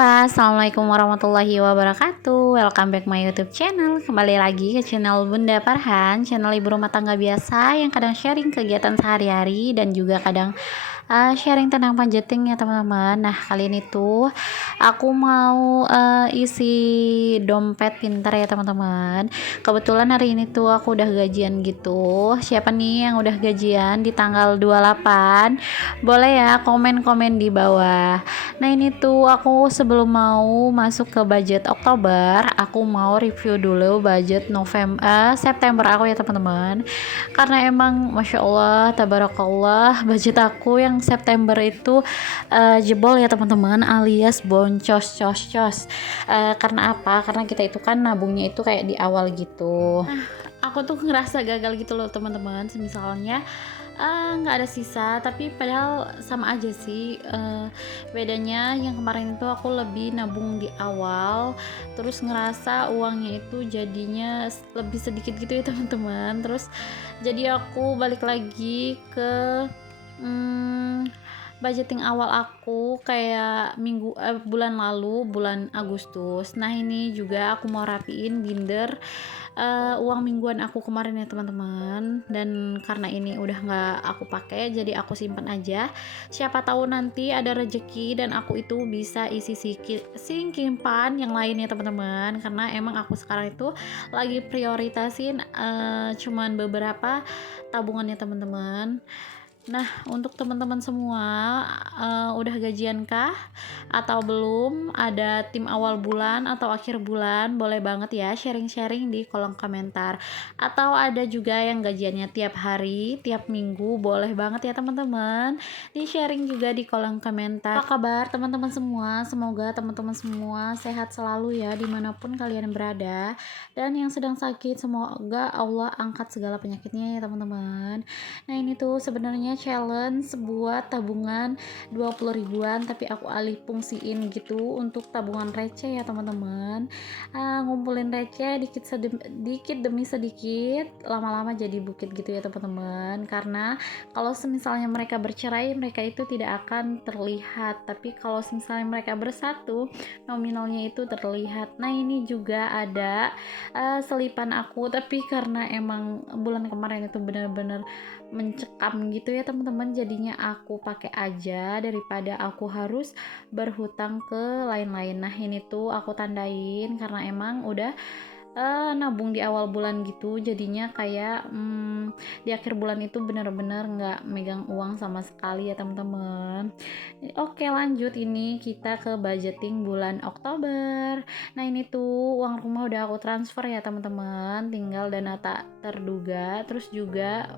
Halo, assalamualaikum warahmatullahi wabarakatuh. Welcome back my YouTube channel. Kembali lagi ke channel Bunda Farhan, channel ibu rumah tangga biasa yang kadang sharing kegiatan sehari-hari dan juga kadang sharing tentang budgeting ya teman-teman. Nah, kali ini tuh aku mau isi dompet pintar ya teman-teman. Kebetulan hari ini tuh aku udah gajian gitu. Siapa nih yang udah gajian di tanggal 28? Boleh ya komen-komen di bawah. Nah, ini tuh aku sebelum mau masuk ke budget Oktober, aku mau review dulu budget September aku ya teman-teman. Karena emang Masya Allah, tabarakallah, budget aku yang September itu jebol ya teman-teman, alias boncos cos. Karena apa? Karena kita itu kan nabungnya itu kayak di awal gitu. Nah, aku tuh ngerasa gagal gitu loh teman-teman. Misalnya nggak ada sisa, tapi padahal sama aja sih. Bedanya yang kemarin itu aku lebih nabung di awal, terus ngerasa uangnya itu jadinya lebih sedikit gitu ya teman-teman. Terus jadi aku balik lagi ke budgeting awal aku kayak bulan lalu, bulan Agustus. Nah, ini juga aku mau rapiin binder uang mingguan aku kemarin ya teman-teman, dan karena ini udah nggak aku pakai jadi aku simpan aja, siapa tahu nanti ada rejeki dan aku itu bisa isi simpan yang lain ya teman-teman, karena emang aku sekarang itu lagi prioritasin cuman beberapa tabungannya teman-teman. Nah, untuk teman-teman semua, udah gajian kah? Atau belum? Ada tim awal bulan atau akhir bulan? Boleh banget ya sharing-sharing di kolom komentar. Atau ada juga yang gajiannya tiap hari, tiap minggu? Boleh banget ya teman-teman. Di sharing juga di kolom komentar. Apa kabar teman-teman semua? Semoga teman-teman semua sehat selalu ya dimanapun kalian berada. Dan yang sedang sakit, semoga Allah angkat segala penyakitnya ya teman-teman. Nah, ini tuh sebenarnya challenge buat tabungan 20 ribuan, tapi aku alih fungsiin gitu untuk tabungan receh ya teman-teman. Ngumpulin receh dikit demi sedikit, lama-lama jadi bukit gitu ya teman-teman. Karena kalau misalnya mereka bercerai, mereka itu tidak akan terlihat, tapi kalau misalnya mereka bersatu, nominalnya itu terlihat. Nah, ini juga ada selipan aku, tapi karena emang bulan kemarin itu benar-benar mencekam gitu ya teman-teman, jadinya aku pakai aja daripada aku harus berhutang ke lain-lain. Nah, ini tuh aku tandain karena emang udah nabung di awal bulan gitu, jadinya kayak di akhir bulan itu benar-benar nggak megang uang sama sekali ya teman-teman. Oke, lanjut, ini kita ke budgeting bulan Oktober. Nah, ini tuh uang rumah udah aku transfer ya teman-teman, tinggal dana tak terduga, terus juga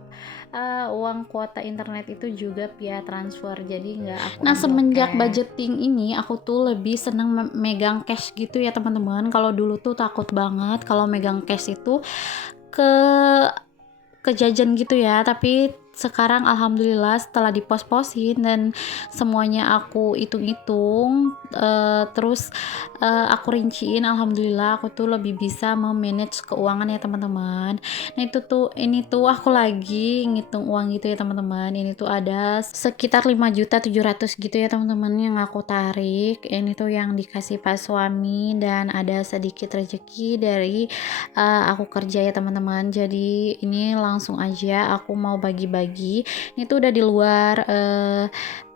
uang kuota internet itu juga via transfer, jadi nggak aku ambil. Nah, semenjak budgeting ini aku tuh lebih seneng megang cash gitu ya teman-teman. Kalau dulu tuh takut banget kalau megang cash itu ke jajan gitu ya, tapi sekarang alhamdulillah setelah dipos-posin dan semuanya aku hitung-hitung, terus aku rinciin, alhamdulillah aku tuh lebih bisa memanage keuangan ya teman-teman. Nah, ini tuh aku lagi ngitung uang gitu ya teman-teman. Ini tuh ada sekitar 5.700.000 gitu ya teman-teman yang aku tarik. Ini tuh yang dikasih pas suami dan ada sedikit rezeki dari aku kerja ya teman-teman. Jadi ini langsung aja aku mau bagi-bagi. Ini tuh udah di luar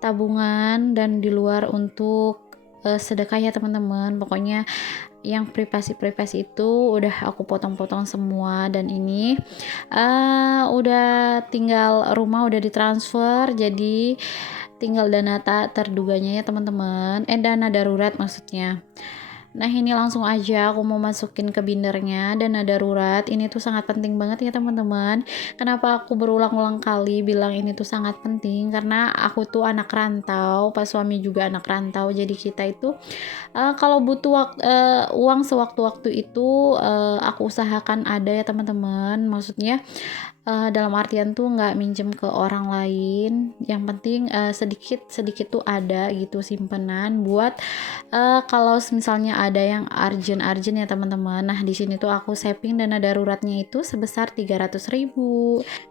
tabungan dan di luar untuk sedekah ya teman-teman. Pokoknya yang privasi itu udah aku potong-potong semua, dan ini udah tinggal rumah udah ditransfer, jadi tinggal dana tak terduganya ya teman-teman, dana darurat maksudnya. Nah, ini langsung aja aku mau masukin ke bindernya, dana darurat ini tuh sangat penting banget ya teman-teman. Kenapa aku berulang-ulang kali bilang ini tuh sangat penting? Karena aku tuh anak rantau, pas suami juga anak rantau, jadi kita itu kalau butuh uang sewaktu-waktu itu aku usahakan ada ya teman-teman. Maksudnya dalam artian tuh nggak minjem ke orang lain, yang penting sedikit tuh ada gitu simpenan buat kalau misalnya ada yang urgent ya teman-teman. Nah di sini tuh aku saving dana daruratnya itu sebesar 300.000,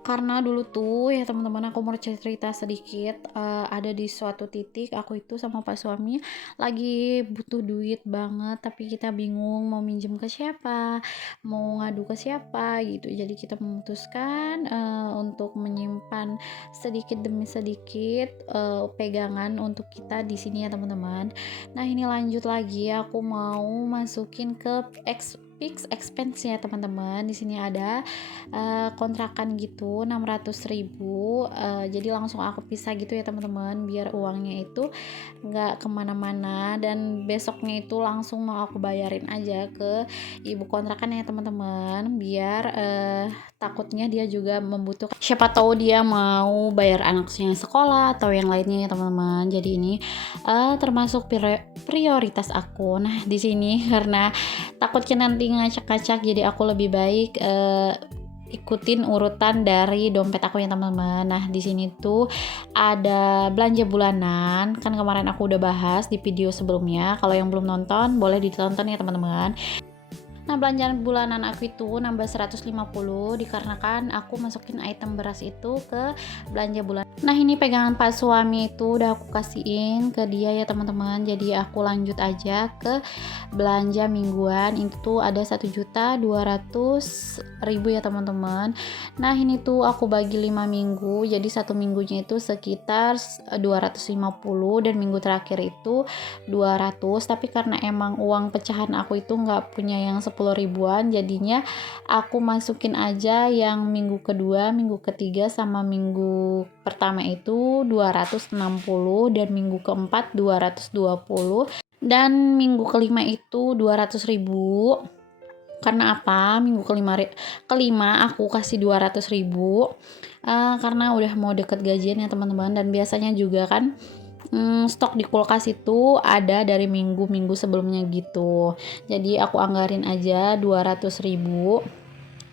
karena dulu tuh ya teman-teman, aku mau cerita sedikit. Ada di suatu titik aku itu sama pak suami lagi butuh duit banget, tapi kita bingung mau minjem ke siapa, mau ngadu ke siapa gitu. Jadi kita memutuskan untuk menyimpan sedikit demi sedikit pegangan untuk kita di sini ya teman-teman. Nah ini lanjut lagi, aku mau masukin ke fix expense ya teman-teman. Di sini ada kontrakan gitu 600.000, jadi langsung aku pisah gitu ya teman-teman, biar uangnya itu nggak kemana-mana, dan besoknya itu langsung mau aku bayarin aja ke ibu kontrakan ya teman-teman, biar takutnya dia juga membutuhkan, siapa tahu dia mau bayar anaknya sekolah atau yang lainnya ya teman-teman. Jadi ini termasuk prioritas aku. Nah di sini karena takutnya nanti ngacak-ngacak, jadi aku lebih baik ikutin urutan dari dompet aku ya teman-teman. Nah di sini tuh ada belanja bulanan, kan kemarin aku udah bahas di video sebelumnya. Kalau yang belum nonton boleh ditonton ya teman-teman. Nah belanjaan bulanan aku itu nambah 150 dikarenakan aku masukin item beras itu ke belanja bulanan. Nah ini pegangan pak suami itu udah aku kasihin ke dia ya teman-teman. Jadi aku lanjut aja ke belanja mingguan, itu ada 1.200.000 ya teman-teman. Nah ini tuh aku bagi 5 minggu, jadi satu minggunya itu sekitar 250 dan minggu terakhir itu 200. Tapi karena emang uang pecahan aku itu nggak punya yang 10 ribuan, jadinya aku masukin aja yang minggu kedua, minggu ketiga sama minggu pertama itu 260, dan minggu keempat 220, dan minggu kelima itu 200.000. Karena apa? Minggu kelima aku kasih 200.000 karena udah mau deket gajian ya teman-teman, dan biasanya juga kan stok di kulkas itu ada dari minggu-minggu sebelumnya gitu. Jadi aku anggarin aja 200.000.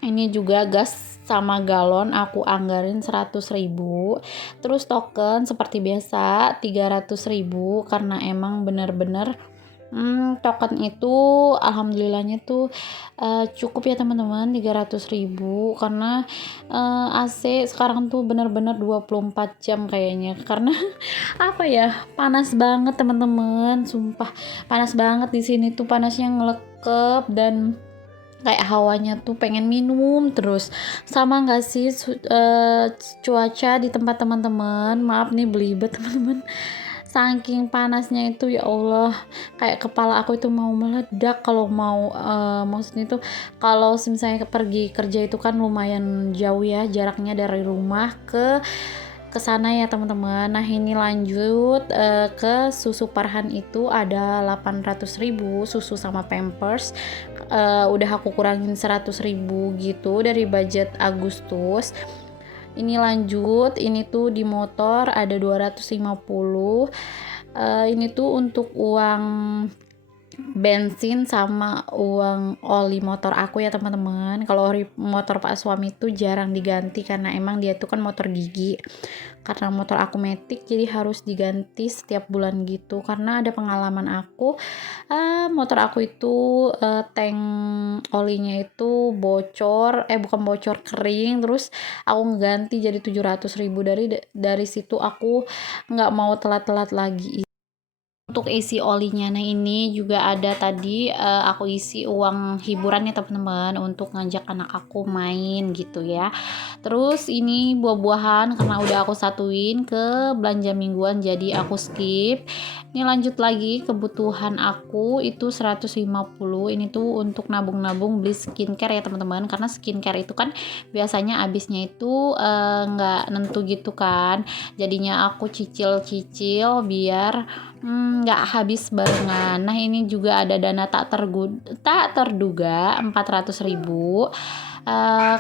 Ini juga gas sama galon aku anggarin 100.000. Terus token seperti biasa 300.000, karena emang bener-bener token itu alhamdulillahnya tuh cukup ya teman-teman, 300.000, karena AC sekarang tuh bener-bener 24 jam kayaknya, karena apa ya, panas banget teman-teman, sumpah panas banget di sini tuh, panasnya ngelekep dan kayak hawanya tuh pengen minum terus. Sama nggak sih cuaca di tempat teman-teman? Maaf nih belibet teman-teman, saking panasnya itu ya Allah, kayak kepala aku itu mau meledak kalau mau maksudnya itu kalau misalnya pergi kerja itu kan lumayan jauh ya jaraknya dari rumah ke sana ya teman-teman. Nah ini lanjut ke susu Parhan itu ada 800.000, susu sama Pampers udah aku kurangin 100.000 gitu dari budget Agustus. Ini lanjut, ini tuh di motor ada 250. Ini tuh untuk uang bensin sama uang oli motor aku ya teman-teman. Kalau motor pak suami itu jarang diganti karena emang dia tuh kan motor gigi. Karena motor aku matic jadi harus diganti setiap bulan gitu. Karena ada pengalaman aku motor aku itu tank olinya itu bocor, bukan bocor, kering, terus aku ngeganti jadi 700.000. Dari situ aku nggak mau telat-telat lagi untuk isi olinya. Nah ini juga ada tadi aku isi uang hiburan ya teman-teman, untuk ngajak anak aku main gitu ya. Terus ini buah-buahan karena udah aku satuin ke belanja mingguan jadi aku skip. Ini lanjut lagi, kebutuhan aku itu 150. Ini tuh untuk nabung-nabung beli skincare ya teman-teman, karena skincare itu kan biasanya habisnya itu nggak nentu gitu kan. Jadinya aku cicil-cicil biar nggak habis barengan. Nah ini juga ada dana tak terduga 400.000,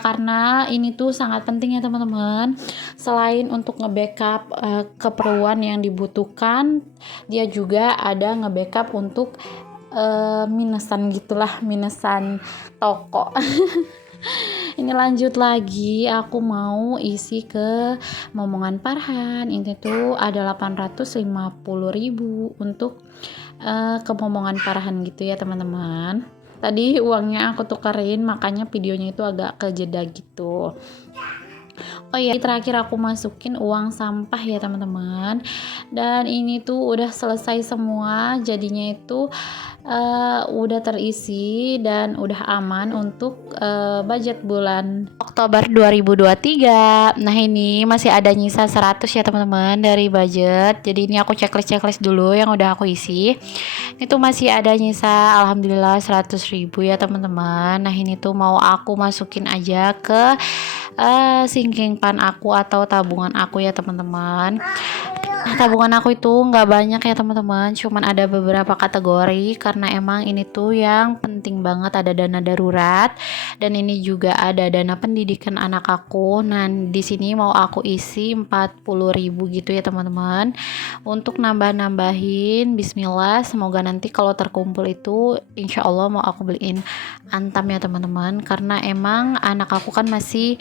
karena ini tuh sangat penting ya teman-teman. Selain untuk nge-backup keperluan yang dibutuhkan, dia juga ada nge-backup untuk minusan gitulah, minusan toko. Ini lanjut lagi, aku mau isi ke momongan Farhan. Ini tuh ada 850.000 untuk ke momongan Farhan gitu ya teman-teman. Tadi uangnya aku tukerin, makanya videonya itu agak kejeda gitu. Oh iya, terakhir aku masukin uang sampah ya teman-teman. Dan ini tuh udah selesai semua, jadinya itu udah terisi dan udah aman untuk budget bulan Oktober 2023. Nah, ini masih ada nyisa 100 ya teman-teman dari budget. Jadi ini aku checklist dulu yang udah aku isi. Itu masih ada nyisa alhamdulillah 100.000 ya teman-teman. Nah, ini tuh mau aku masukin aja ke sinking pan aku atau tabungan aku ya teman-teman. Nah, tabungan aku itu nggak banyak ya teman-teman, cuman ada beberapa kategori karena emang ini tuh yang penting banget, ada dana darurat dan ini juga ada dana pendidikan anak aku. Nah, di sini mau aku isi 40.000 gitu ya teman-teman. Untuk nambah-nambahin, bismillah, semoga nanti kalau terkumpul itu insya Allah mau aku beliin antam ya teman-teman, karena emang anak aku kan masih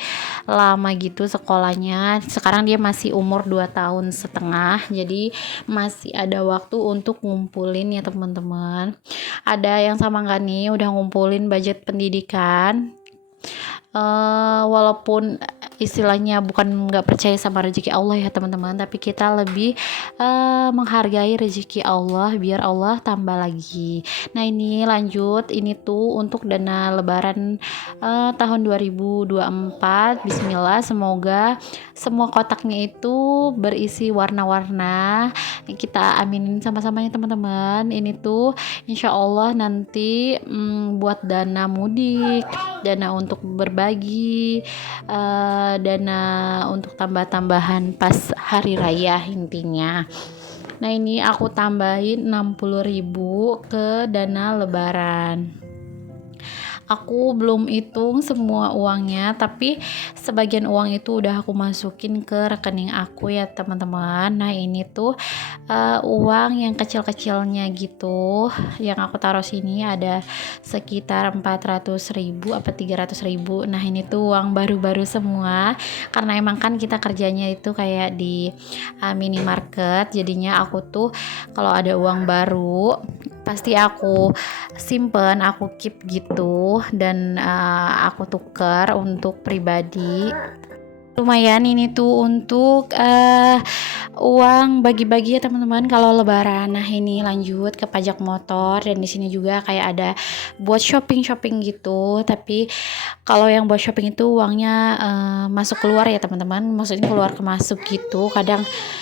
lama gitu sekolahnya. Sekarang dia masih umur 2 tahun setengah, jadi masih ada waktu untuk ngumpulin ya teman-teman. Ada yang sama nggak nih udah ngumpulin budget pendidikan? Walaupun istilahnya bukan nggak percaya sama rezeki Allah ya teman-teman, tapi kita lebih menghargai rezeki Allah biar Allah tambah lagi. Nah, ini lanjut, ini tuh untuk dana lebaran tahun 2024. Bismillah, semoga semua kotaknya itu berisi warna-warna. Kita aminin sama-sama ya teman-teman. Ini tuh insya Allah nanti buat dana mudik, dana untuk berbagi, dana untuk tambah-tambahan pas hari raya intinya. Nah, ini aku tambahin 60.000 ke dana lebaran. Aku belum hitung semua uangnya, tapi sebagian uang itu udah aku masukin ke rekening aku ya teman-teman. Nah, ini tuh uang yang kecil-kecilnya gitu yang aku taruh sini ada sekitar 400.000 apa 300.000. Nah, ini tuh uang baru-baru semua karena emang kan kita kerjanya itu kayak di minimarket, jadinya aku tuh kalau ada uang baru pasti aku simpen, aku keep gitu, dan aku tuker untuk pribadi. Lumayan ini tuh untuk uang bagi-bagi ya teman-teman kalau lebaran. Nah, ini lanjut ke pajak motor, dan di sini juga kayak ada buat shopping gitu. Tapi kalau yang buat shopping itu uangnya masuk keluar ya teman-teman, maksudnya keluar ke masuk gitu, kadang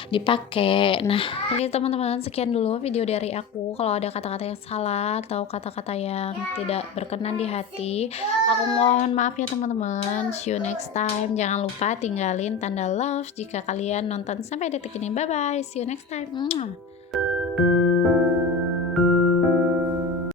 dipakai. Nah, oke teman-teman, sekian dulu video dari aku. Kalau ada kata-kata yang salah atau kata-kata yang tidak berkenan di hati, aku mohon maaf ya teman-teman. See you next time. Jangan lupa tinggalin tanda love jika kalian nonton sampai detik ini. Bye bye, see you next time.